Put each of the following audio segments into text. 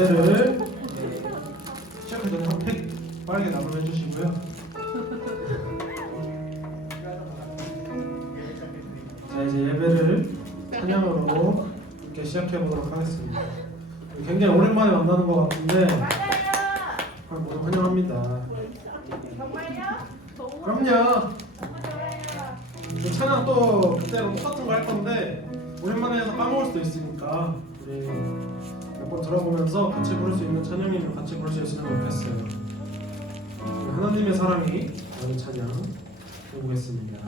예배를 시작하기 전에 한팩 빠르게 나눔해 주시고요. 자 이제 예배를 찬양으로 이렇게 시작해 보도록 하겠습니다. 굉장히 오랜만에 만나는 것 같은데 모두 환영합니다. 그럼요. 그 찬양 또 그때랑 똑같은 거 할 건데 오랜만에 해서 까먹을 수도 있으니까 우리 몇번 들어보면서 같이 부를 수 있는 찬양이면 같이 부를 수 있으면 좋겠어요. 하나님의 사랑이 라는 찬양 해보겠습니다.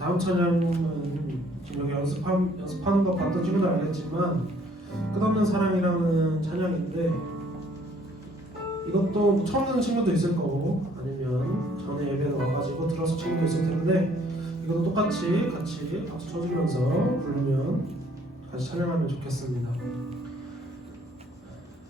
다음 찬양은 지금 여기 연습한, 연습하는 거 봤던 친구들 알겠지만 끝없는 사랑이라는 찬양인데 이것도 처음 듣는 친구도 있을 거고 아니면 전에 예배에 와가지고 들어서 친구도 있을 텐데 이것도 똑같이 같이 박수 쳐주면서 부르면 같이 찬양하면 좋겠습니다.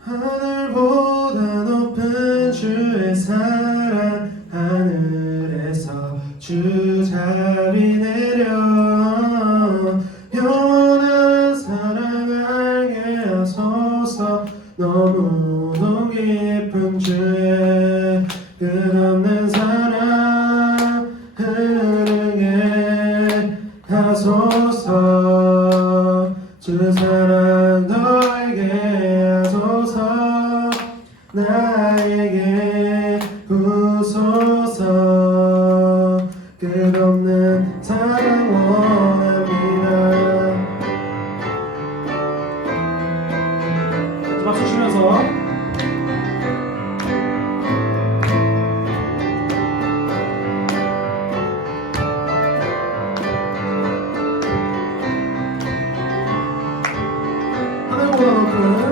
하늘보다 높은 주의 사랑 하늘에서 주 너무도 깊은 죄. 끝없는 사랑 흐르게 하소서. 주 사랑 더에게 하소서. 나에게 부소서. 끝없는 사랑 welcome.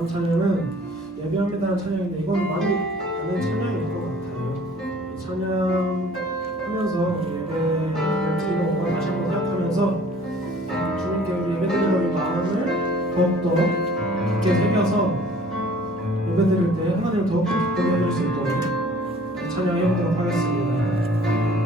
다음 찬양은 예배합니다라는 찬양인데 이건 많이 아는 찬양일 것 같아요. 찬양하면서 예배를 드리는 것과 다시 한번 생각하면서 주님께 우리 예배드리는 마음을 더욱더 깊게 새겨서 예배드릴 때 하나님을 더욱 기쁘게 해드릴 수 있도록 찬양해보도록 하겠습니다.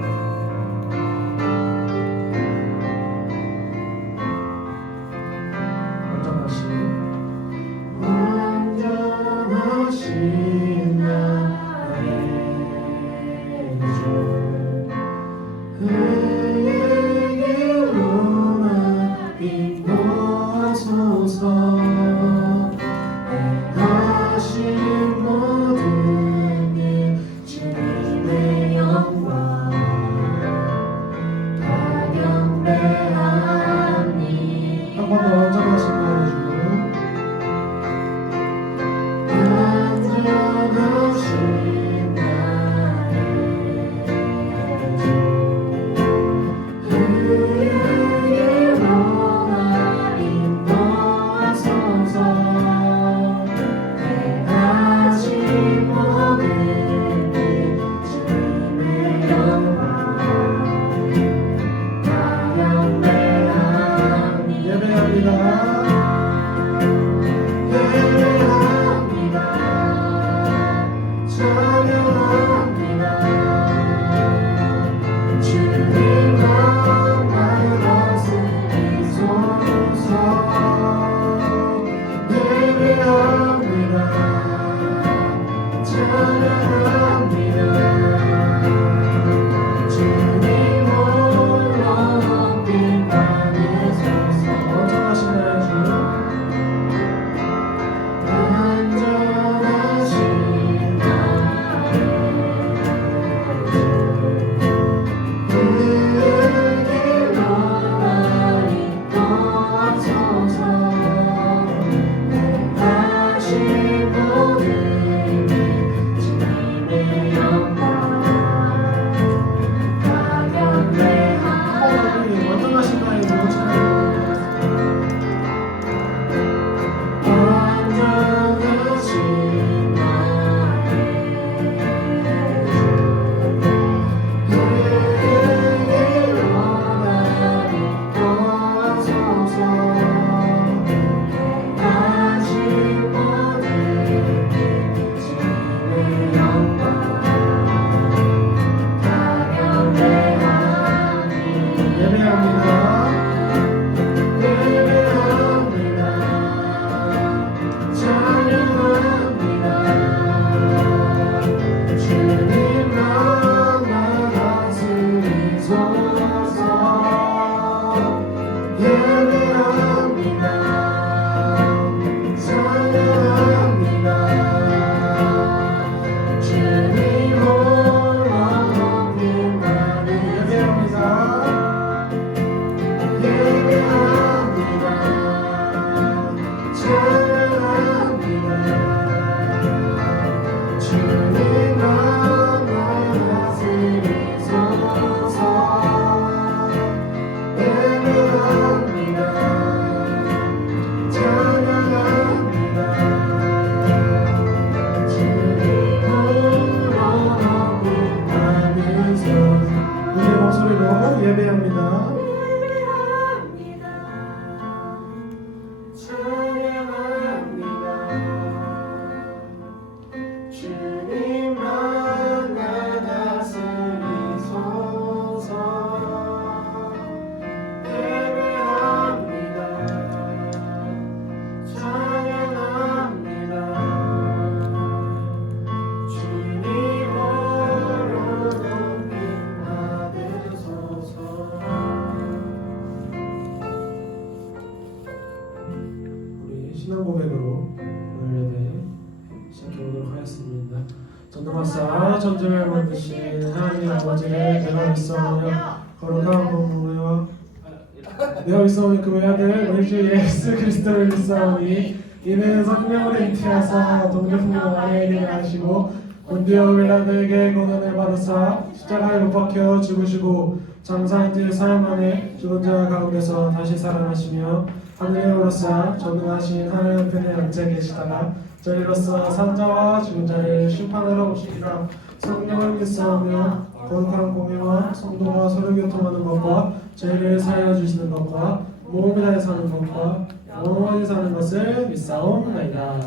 우리 주 예수 그리스도를 믿사오니 이는 성령으로 잉태하사 동정녀 아래에게 하시고 본디오 빌라드에게 고난을 받으사 십자가에 못 박혀 죽으시고 장사한 뒤 사흘 만에 죽은 자 가운데서 다시 살아나시며 오르사 전능하신 하나님 편에 앉아 계시다가 저리로서 산자와 죽은 자를 심판하러 오시리라 성령을 믿사오며 거룩한 공예와 성도가 서로 교통하는 것과 죄를 사하여 주시는 것과 몸을 다해 사는 것과 영원히 사는 것을 믿사옵나이다.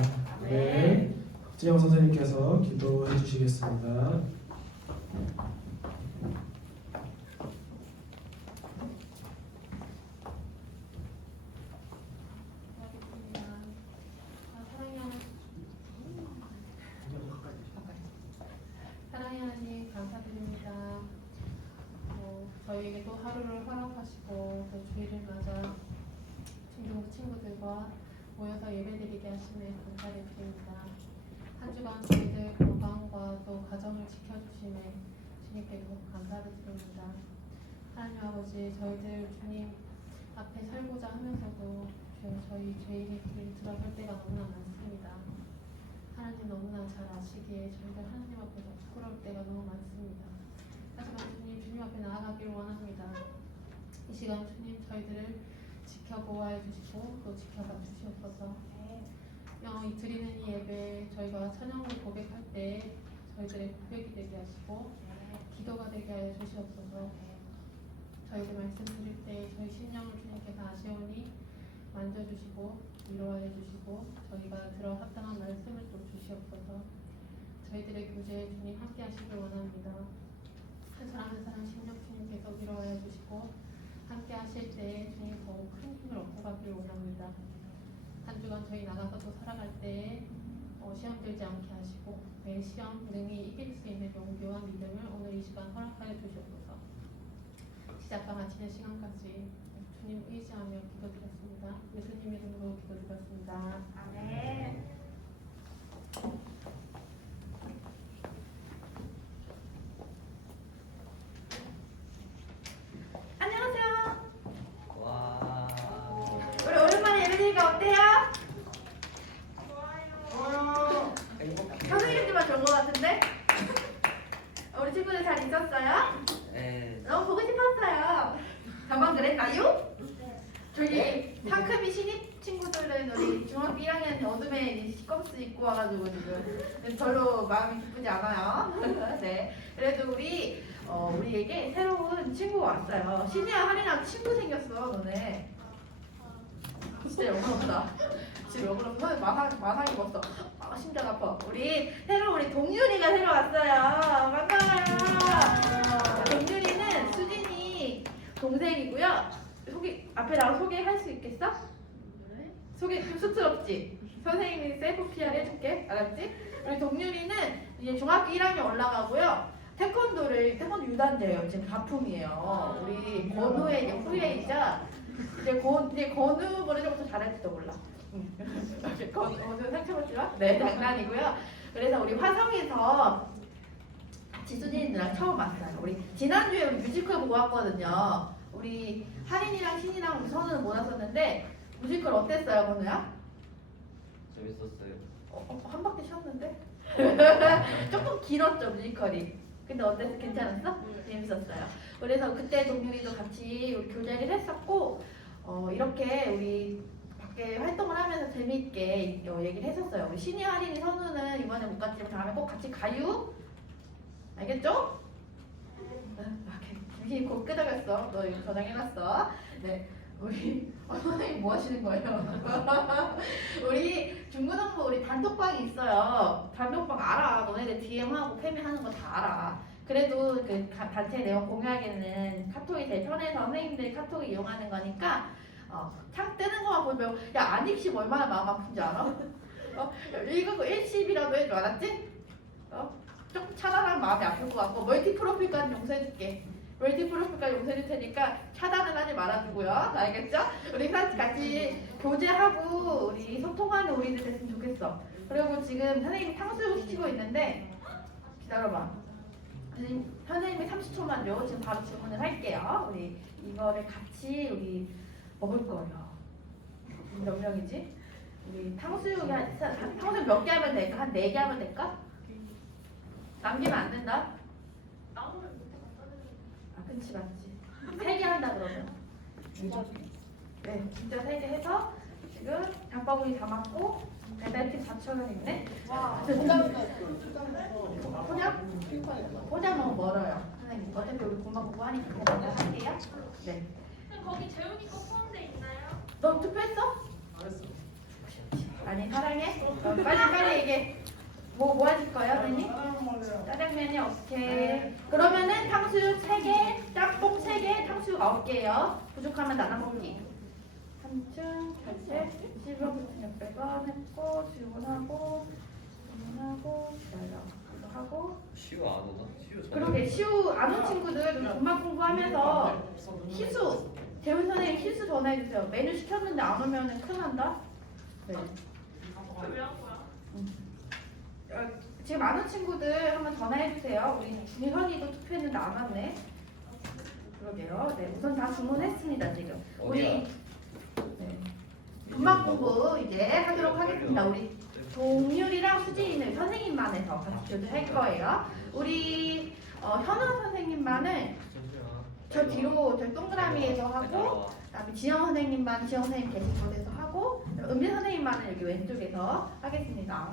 네, 지영 선생님께서 기도해 주시겠습니다. 사랑의 하나님 감사드립니다. 어, 저희에게 또 하루를 허락하시고 또 주일을 친구들과 모여서 예배드리게 하심에 감사를 드립니다. 한 주간 저희들 건강과 또 가정을 지켜주심에 주님께도 감사를 드립니다. 하나님 아버지 저희들 주님 앞에 살고자 하면서도 저희 죄인의 길을 들어설 때가 너무나 많습니다. 하나님 너무나 잘 아시기에 저희가 하나님 앞에서 부끄러울 때가 너무 많습니다. 하지만 주님 주님 앞에 나아가기를 원합니다. 이 시간 주님 저희들을 지켜 보호해 주시고 또 지켜봐 주시옵소서. 어, 이 드리는 이 예배 저희가 찬양을 고백할 때 저희들의 고백이 되게 하시고 기도가 되게 하여 주시옵소서. 저희들 말씀 드릴 때 저희 심령을 주님께서 아시오니 만져주시고 위로하여 주시고 저희가 들어 합당한 말씀을 또 주시옵소서 저희들의 교제에 주님 함께 하시길 원합니다 한 사람 한 사람 심령 주님께서 위로하여 주시고 함께 하실 때에 주님 더욱 큰 힘을 얻고 가길 원합니다 한 주간 저희 나가서 또 살아갈 때에 어, 시험 들지 않게 하시고 매 시험 능히 이길 수 있는 용기와 믿음을 오늘 이 시간 허락하여 주시옵소서 시작과 마치는 시간까지 주님 의지하며 기도드렸습니다. 예수님 이름으로 기도드렸습니다. 아멘. 안녕하세요. 와. 우리 오랜만에 예배드니까 어때요? 좋아요. 선생님들만 좋은 것 같은데? 우리 친구들 잘 있었어요? 네. 너무 보고 싶었어요. 저만 그랬나요? 저기 네. 상큼이 신입 친구들은 우리 중학교 1학년 시검스 입고 와가지고 지금 별로 마음이 기쁘지 않아요. 네. 그래도 우리 어, 우리에게 새로운 친구가 왔어요. 신이야 하린아 친구 생겼어 너네. 진짜 영광없다. 지금 영광없어. 마상 마상 입었어. 아 심장 아파. 우리 새로 우리 동윤이가 새로 왔어요. 반가워요. 동윤이는 수진이 동생이고요. 소개 앞에 나와 소개할 수 있겠어? 소개 좀 쑥스럽지? 선생님이 셀프 PR 해줄게. 알았지? 우리 동윤이는 이제 중학교 1학년 올라가고요. 태권도를 태권도 유단자예요. 지금 가품이에요. 우리 건우의 이제 후예이자 이제 건 이제 건우보다 조금 더 잘할지도 몰라. 응. 건- 건우 상처받지 마. 네 장난이고요. 그래서 우리 화성에서 지수진이랑 처음 왔어요. 우리 지난주에 우리 뮤지컬 보고 왔거든요. 우리 하린이랑 신이랑 선우는 못 왔었는데 뮤지컬 어땠어요, 건우야? 재밌었어요. 어, 어, 한 바퀴 쉬었는데? 조금 길었죠 뮤지컬이. 근데 어땠어? 괜찮았어? 재밌었어요. 그래서 그때 동률이도 같이 우리 교제를 했었고 어, 이렇게 우리 밖에 활동을 하면서 재미있게 어, 얘기를 했었어요. 우리 신이 할인이 선우는 이번에 못 갔지만 다음에 꼭 같이 가요. 알겠죠? 응, 아, 당신이 곧 끄덕였어. 너 이거 저장해놨어. 네. 우리 어, 선생님 뭐 하시는 거예요? 우리 중고등부 우리 단톡방이 있어요. 단톡방 알아. 너네들 DM하고 페미 하는 거 다 알아. 그래도 그 가- 단체 내용 공유하기는 카톡이 제일 편해서 선생님들이 카톡 이용하는 거니까 어, 창 뜨는 거만 보면 야 안익십 얼마나 마음 아픈지 알아? 어, 이거 일십이라도 해줘 알았지? 어? 조금 차단하면 마음이 아플 것 같고 멀티 프로필까지 용서해줄게. 멀티 프로필까지 용서해줄 테니까 차단은 하지 말아주고요. 알겠죠? 우리 같이 교제하고 우리 소통하는 우리들 됐으면 좋겠어. 그리고 지금 선생님이 탕수육 시키고 있는데 기다려봐. 선생님, 선생님이 30초만요. 지금 바로 주문을 할게요. 우리 이거를 같이 우리 먹을 거예요. 몇 명이지? 우리 탕수육이 한 한- 탕수육 몇 개 하면 될까? 한 네 개 하면 될까? 남기면 안 된다. 아, 그치 맞지. 세 개 한다 그러면. 네, 진짜 세 개 해서 지금 장바구니 담았고 배달팀 4천 원 있네. 와, 포장? 포장 너무 멀어요. 선생님, 어차피 우리 공부 공부하니까 먼저 할게요. 네. 거기 재훈이 거 포함돼 있나요? 너 투표했어? 아니 사랑해? 어, 빨리 빨리 얘기해. 뭐, 뭐 하실 거예요, 선생님? 짜장면이 오케이. 그러면은 탕수육 3개, 짬뽕 3개, 탕수육 9개요. 부족하면 나눠 먹기. 3층, 결제, 20원, 600원 했고, 주문하고, 주문하고, 기다려. 이거 하고. 시우 안 오나? 시우 그러게, 시우 안온 친구들 공부 공부하면서 희수, 재훈 선생님 희수 전화해주세요. 메뉴 시켰는데 안 오면은 큰일 난다. 네. 어, 지금 아는 친구들 한번 전화해주세요. 우리 준현이도 투표했는데 안 왔네. 그러게요. 네, 우선 다 주문했습니다 지금. 우리? 네. 분막 공부 이제 하도록 하겠습니다. 우리 동률이랑 수진이는 선생님만에서 같이 교대할 거예요. 우리 어, 현우 선생님만은 저 뒤로 저 동그라미에서 하고 그다음에 지영 선생님만 지영 선생님 계신 곳에서 하고 은빈 선생님만은 여기 왼쪽에서 하겠습니다.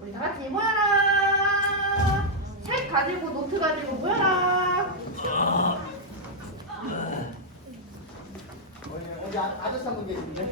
우리 다 같이 모여라. 책 가지고 노트 가지고 모여라. 어디 아- 아저씨 한분 계신데?